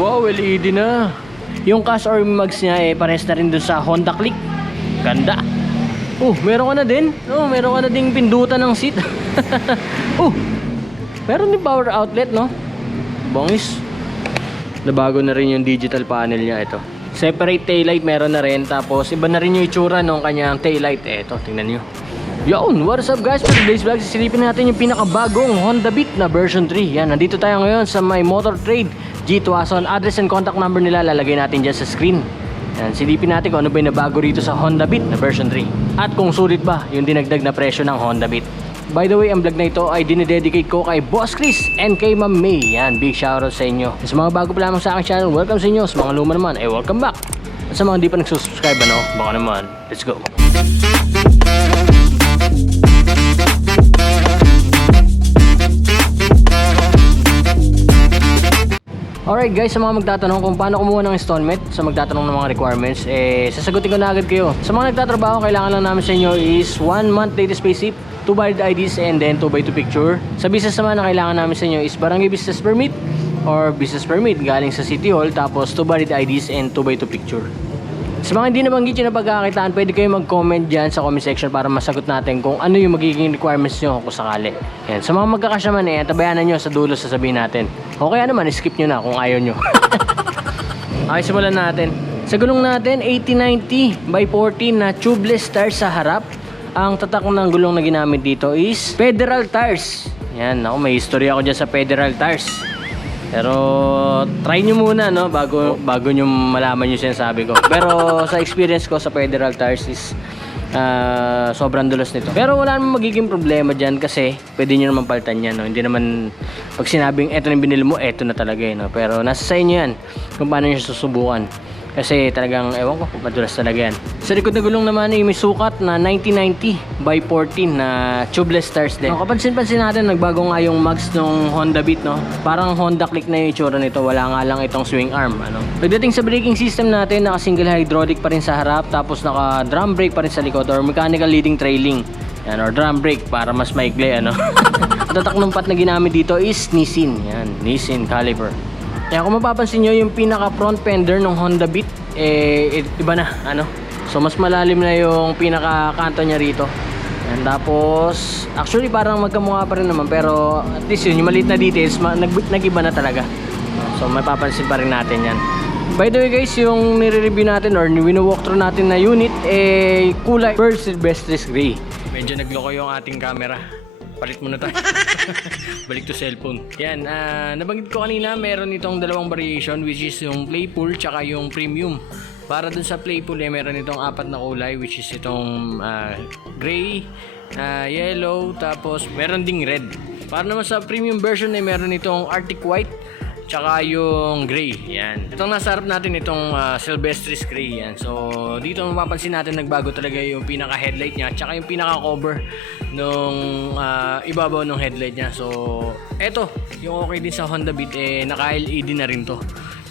Wow, LED na. Yung cast or mags niya pares na rin dun sa Honda Click. Ganda. Meron ka na din. Meron ka na ding pindutan ng seat. Meron din power outlet, no? Bongis. Nabago na rin yung digital panel niya ito. Separate taillight meron na rin. Tapos iba na rin yung itsura ng kanyang taillight. Ito, tingnan nyo. Yon, what's up guys? For today's vlog, sisilipin natin yung pinakabagong Honda Beat na version 3. Yan, nandito tayo ngayon sa may Motor Trade G Tuason. Address and contact number nila lalagay natin dyan sa screen. Yan, silipin natin kung ano ba yung nabago rito sa Honda Beat na version 3. At kung sulit ba yung dinagdag na presyo ng Honda Beat. By the way, ang vlog na ito ay dinededicate ko kay Boss Chris and kay Ma'am May. Yan, big shoutout sa inyo. Sa mga bago pa lamang sa aking channel, welcome sa inyo. Sa mga luma naman, welcome back. At sa mga hindi pa nagsusubscribe, baka naman, let's go. Alright guys, sa mga magtatanong kung paano kumuha ng installment, sa magtatanong ng mga requirements, sasagutin ko na agad kayo. Sa mga nagtatrabaho, kailangan lang namin sa inyo is 1 month latest payslip, 2 valid IDs, and then 2x2 picture. Sa business naman, na kailangan namin sa inyo is barangay business permit or business permit galing sa City Hall, tapos 2 valid IDs and 2x2 picture. Sa mga hindi nabanggit yun na pagkakakitaan, pwede kayo mag-comment dyan sa comment section para masagot natin kung ano yung magiging requirements nyo kung sakali. Yan. Sa mga magkakash naman, tabayanan nyo sa dulo sasabihin natin. O kaya naman, skip nyo na kung ayaw nyo. Okay, simulan natin. Sa gulong natin, 8090 by 14 na tubeless tires sa harap. Ang tatak ng gulong na ginamit dito is Federal Tires. Yan, ako may history ako dyan sa Federal Tires. Pero try nyo muna, no, bago nyo malaman yung sinasabi ko. Pero sa experience ko sa Federal Tires is sobrang dulas nito. Pero wala namang magiging problema dyan kasi pwede nyo naman palitan yan, no? Hindi naman pag sinabing eto na yung binili mo, eto na talaga, no? Pero nasa sa inyo yan kung paano nyo susubukan. Kasi talagang, ewan ko, madulas talaga yan. Sa likod na gulong naman ay may sukat na 9090 by 14 na tubeless tires din. Kapansin-pansin natin, nagbago nga yung mags ng Honda Beat, no? Parang Honda Click na yung itsura nito, wala nga lang itong swing arm, ano? Pagdating sa braking system natin, naka single hydraulic pa rin sa harap, tapos naka drum brake pa rin sa likod or mechanical leading trailing. Yan, or drum brake para mas maikli, ano? Tatak ng pat na ginamit dito is Nissin. Yan, Nissin caliper. Kaya kung mapapansin nyo, yung pinaka front fender ng Honda Beat, iba na, ano? So mas malalim na yung pinaka kanto niya rito. And tapos, actually parang magkamukha pa rin naman, pero at least yun, yung maliit na details, nag-iba na talaga. So mapapansin pa rin natin yan. By the way guys, yung nire-review natin or wino-walkthrough natin na unit, kulay Pearl Silvestris Gray. Medyo nagloko yung ating camera. Palit muna tayo. Balik to cellphone. Yan, nabanggit ko kanina, meron itong dalawang variation, which is yung Playful tsaka yung Premium. Para dun sa Playful, meron itong 4 na kulay, which is itong gray, yellow, tapos meron ding red. Para naman sa Premium version, meron itong Arctic White tsaka yung gray. Yan. Itong nasa harap natin, itong Silvestris Gray. Yan. So, dito mapapansin natin nagbago talaga yung pinaka headlight niya tsaka yung pinaka cover nung ibabaw ng headlight niya. So, eto, yung okay din sa Honda Beat, naka LED na rin to.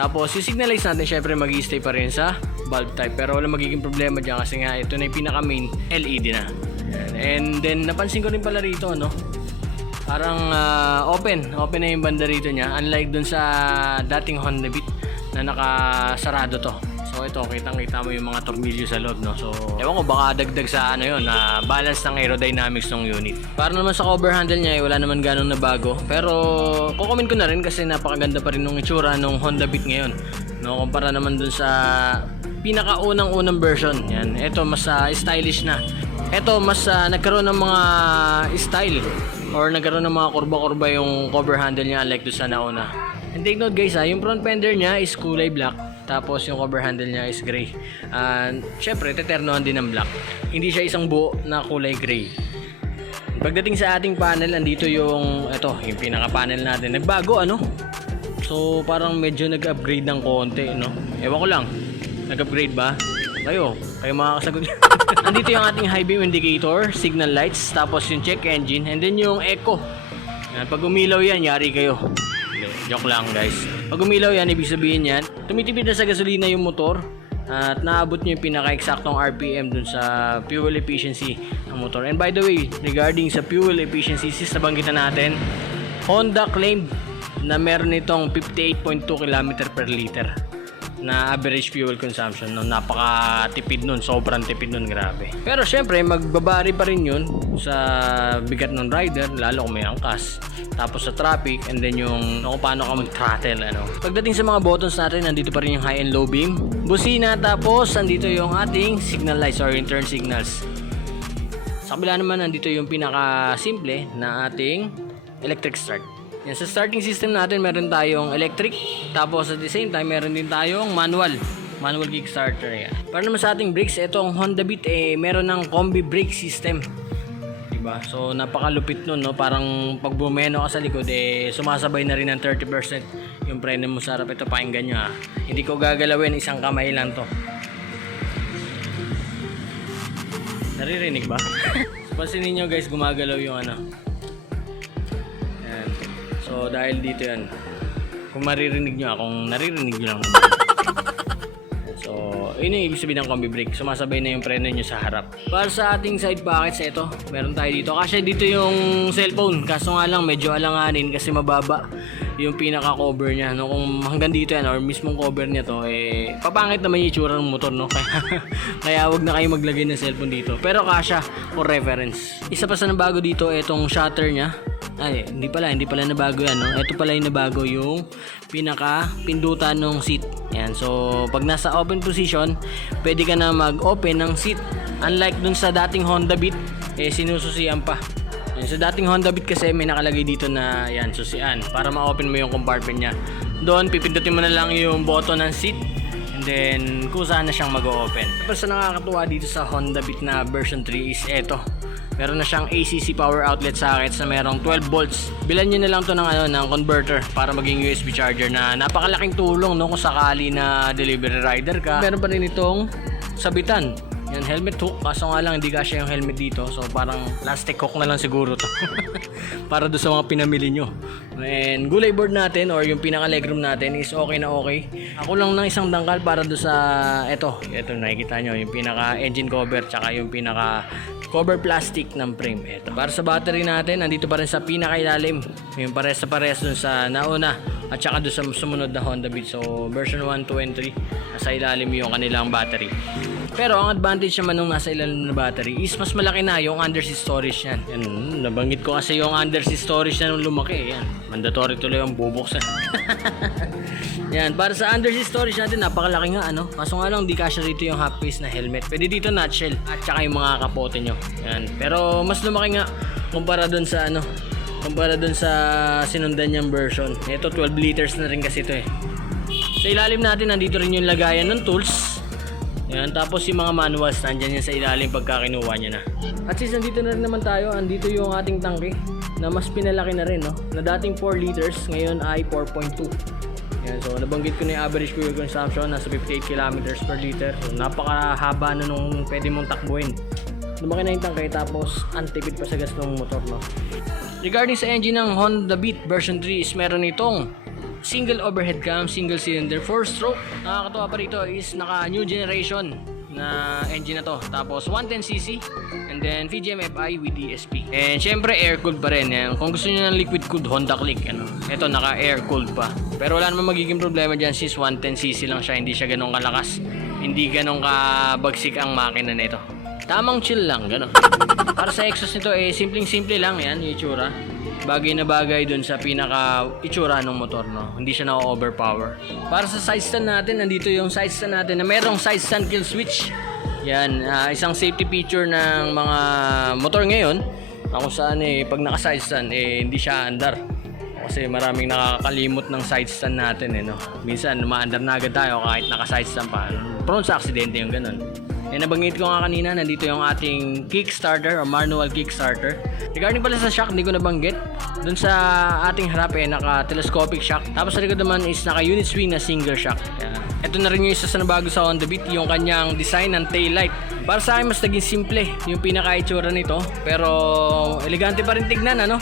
Tapos, yung signalize natin, syempre mag-i-stay pa rin sa bulb type. Pero wala magiging problema dyan kasi nga ito na yung pinaka main LED na. Yan. And then, napansin ko rin pala rito, no? Parang open na yung banda rito niya, unlike dun sa dating Honda Beat na nakasarado to. So ito, kitang-kita mo yung mga tornilyo sa loob, no? So ewan ko, baka dagdag sa ano yun, balance ng aerodynamics ng unit. Para naman sa cover handle niya, wala naman ganong nabago. Pero kukomment ko na rin kasi napakaganda pa rin ng itsura ng Honda Beat ngayon, no? Kumpara naman dun sa pinakaunang version. Yan, ito mas stylish na. Ito mas nagkaroon ng mga style or nagkaroon ng mga kurba-kurba yung cover handle niya unlike doon sa nauna. And take note guys, yung front fender niya is kulay black, tapos yung cover handle niya is gray. Syempre, teternohan din ng black. Hindi siya isang buo na kulay gray. Pagdating sa ating panel, andito yung pinaka-panel natin. Nagbago, ano? So, parang medyo nag-upgrade ng konti, no? Ewan ko lang. Nag-upgrade ba? Kayo makakasagot. Andito yung ating high beam indicator, signal lights, tapos yung check engine, and then yung echo. Yan, pag umilaw yan, yari kayo. Joke lang guys. Pag umilaw yan, ibig sabihin yan, tumitipid na sa gasolina yung motor at naabot nyo yung pinaka-eksaktong RPM dun sa fuel efficiency ng motor. And by the way, regarding sa fuel efficiency, nabanggit na natin, Honda claimed na meron itong 58.2 km per liter na average fuel consumption. No? Napaka-tipid nun, sobrang tipid nun, grabe. Pero syempre, magbabari pa rin yun sa bigat ng rider, lalo kung may angkas. Tapos sa traffic, and then yung kung paano ka mag-throttle. Ano. Pagdating sa mga buttons natin, nandito pa rin yung high and low beam, busina, tapos nandito yung ating signal lights or yung turn signals. Sa kabila naman, nandito yung pinaka-simple na ating electric start. Yan, sa starting system natin meron tayong electric, tapos at the same time meron din tayong manual kickstarter. Yan. Para naman sa ating brakes, itong Honda Beat meron ng combi brake system. Diba? So napakalupit nun, no? Parang pag bumeno ka sa likod sumasabay na rin ng 30% yung preno mo sa harap. Ito, pakinggan nyo ha. Hindi ko gagalawin, isang kamay lang to. Naririnig ba? Pansinin nyo guys, gumagalaw yung ano. So dahil dito yan, kung maririnig nyo, kung naririnig nyo lang naman. So yun yung ibig sabihin ng combi brake, sumasabay na yung preno nyo sa harap. Para sa ating side pockets, ito meron tayo dito. Kasi dito yung cellphone, kaso nga lang medyo alanganin kasi mababa yung pinaka cover nya, no? Kung hanggang dito yan or mismong cover nya to, papangit naman yung itsura ng motor, no? Kaya wag na kayo maglagay ng cellphone dito, pero kasya for reference. Isa pa sa nabago dito, itong shutter nya. Ay, hindi pala nabago yan, no? Ito pala yung nabago, yung pinaka pindutan ng seat. Yan, so pag nasa open position, pwede ka na mag-open ng seat. Unlike dun sa dating Honda Beat, sinususian pa. Yan, sa dating Honda Beat kasi may nakalagay dito na yan, susian, para ma-open mo yung compartment niya. Doon, pipindutin mo na lang yung button ng seat, and then kusa na siyang mag-open. Tapos sa nakakatuwa dito sa Honda Beat na version 3 is eto. Meron na siyang ACC power outlet sockets na merong 12 volts. Bilan nyo na lang to ng converter para maging USB charger na napakalaking tulong, no, kung sakali na delivery rider ka. Meron pa rin itong sabitan. Yan, helmet hook. Kaso nga lang, hindi kasya yung helmet dito. So parang plastic hook na lang siguro to. Para doon sa mga pinamili nyo. And gulay board natin or yung pinaka legroom natin is okay na okay. Ako lang ng isang dangkal para doon sa ito nakikita nyo, yung pinaka engine cover tsaka yung pinaka cover plastic ng frame. Ito. Para sa battery natin, nandito pa rin sa pinakailalim. Yung pares sa pares dun sa nauna at saka dun sa sumunod na Honda Beat. So version 1, 2, and 3, nasa ilalim yung kanilang battery. Pero ang advantage naman nung nasa ilalim na battery is mas malaki na yung underseat storage yan. Yan, nabanggit ko kasi yung underseat storage na nung lumaki. Yan, mandatory tuloy yung bubuksan. Yan, para sa underseat storage natin, napakalaki nga, ano. Kaso nga lang, di kasya dito yung half face na helmet. Pwede dito nutshell at saka yung mga kapote nyo. Yan, pero mas lumaki nga kumpara dun sa sinundan niyang version. Ito 12 liters na rin kasi ito Sa ilalim natin, nandito rin yung lagayan ng tools. Yan, tapos yung mga manuals, nandyan yan sa ilalim pagka kinuha niya na. At since nandito na rin naman tayo, andito yung ating tangke na mas pinalaki na rin, no? Na dating 4 liters, ngayon ay 4.2. Yan, so nabanggit ko na yung average fuel consumption, nasa 58 kilometers per liter. So napakahaba na nung pwede mong takbuhin. Lumaki na yung tangke, tapos antipid pa sa gas ng motor, no? Regarding sa engine ng Honda Beat version 3 is meron itong single overhead cam, single cylinder, 4-stroke. Nakakatuwa pa rito is naka new generation na engine na to. Tapos 110cc and then VGM FI with DSP. And syempre air cooled pa rin. Yan. Kung gusto niyo ng liquid cooled, Honda Click, ano. Ito naka air cooled pa. Pero wala namang magiging problema diyan since 110cc lang siya, hindi siya ganun kalakas. Hindi ganun kabagsik ang makina nito. Tamang chill lang, gano'n. Para sa exhaust nito, simpleng-simple lang yan, yung itsura. Bagay na bagay dun sa pinaka-itsura ng motor, no? Hindi siya na-overpower. Para sa side stand natin, nandito yung side stand natin na merong side stand kill switch. Yan, isang safety feature ng mga motor ngayon. Kung saan, pag naka-side stand, hindi siya andar. Kasi maraming nakakalimot ng side stand natin, no? Minsan, maandar na agad tayo kahit naka-side stand pa. Prone sa aksidente yung ganun. Nabanggit ko nga kanina, nandito yung ating kickstarter o manual kickstarter. Regarding pala sa shock, hindi ko nabanggit. Doon sa ating harap naka-telescopic shock. Tapos sa likod naman is naka-unit swing na single shock. Ito na rin yung isa sa nabago sa Honda Beat, yung kanyang design ng taillight. Para sa akin, mas naging simple yung pinaka-itsura nito. Pero elegante pa rin tignan, ano?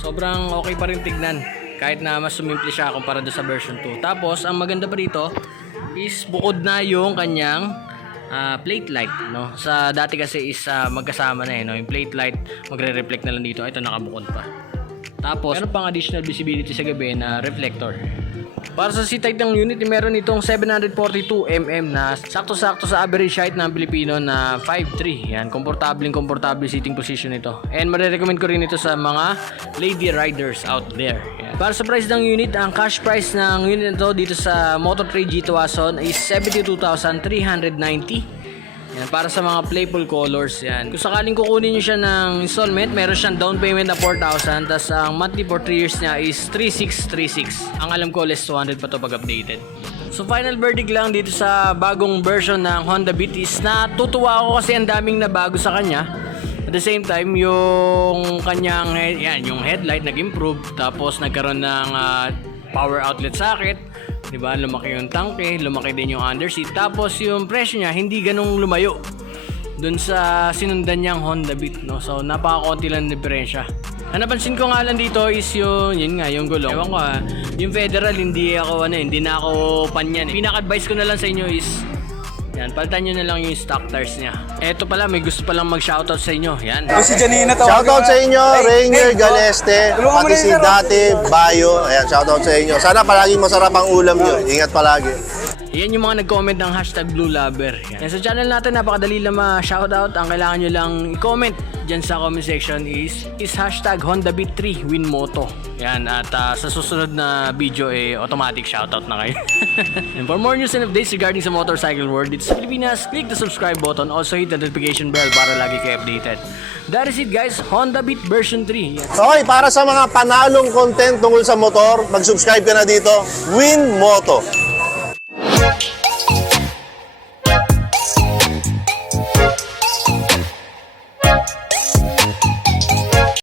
Sobrang okay pa rin tignan. Kahit na mas sumimple siya kumpara doon sa version 2. Tapos, ang maganda pa rito is bukod na yung kanyang plate light, no? Sa dati kasi is magkasama na no? Yung plate light magre-reflect na lang dito. Ito nakabukod pa. Tapos, meron pang additional visibility sa gabi na reflector. Para sa seat height ng unit, meron itong 742mm na sakto-sakto sa average height ng Pilipino na 5'3". Yan, komportable seating position ito. And marirecommend ko rin ito sa mga lady riders out there. Yan. Para sa price ng unit, ang cash price ng unit nito dito sa Motor3 G Tuason is 72,390. Yan, para sa mga playful colors yan. Kung sakaling kukunin nyo siya ng installment, meron siyang down payment na 4,000. Tapos ang monthly for 3 years niya is 3,636. Ang alam ko less 200 pa to pag updated. So final verdict lang dito sa bagong version ng Honda Beat is natutuwa ako kasi ang daming nabago sa kanya. At the same time, yung kanyang yung headlight nag-improve. Tapos nagkaroon ng power outlet socket. Diba? Lumaki yung tangke, lumaki din yung underseat. Tapos yung presyo niya hindi ganong lumayo dun sa sinundan niyang Honda Beat, no? So napakakonti lang diferensya. Ang napansin ko nga lang dito is yun nga, yung gulong. Ewan ko yung Federal hindi na ako pan yan. Pinaka-advice ko na lang sa inyo is yan, palitan nyo na lang yung stock tires niya. Eto pala, may gusto palang mag-shoutout sa inyo. Yan. Si Janina to. Shoutout sa inyo, Rainier, Galeste, pati si Dati, Bayo. Ayan, shoutout sa inyo. Sana palaging masarap ang ulam nyo. Ingat palagi. Yan yung mga nag-comment ng #BlueLover. Yan. Sa channel natin, napakadali lang ma-shoutout. Ang kailangan nyo lang i-comment dyan sa comment section is #HondaBeat3 WinMoto. Yan, at sa susunod na video, automatic shoutout na kayo. And for more news and updates regarding sa motorcycle world dito sa Pilipinas, click the subscribe button. Also hit the notification bell para lagi kayo updated. That is it guys, Honda Beat version 3. Yan. Okay, para sa mga panalong content tungkol sa motor, mag-subscribe ka na dito, WinMoto.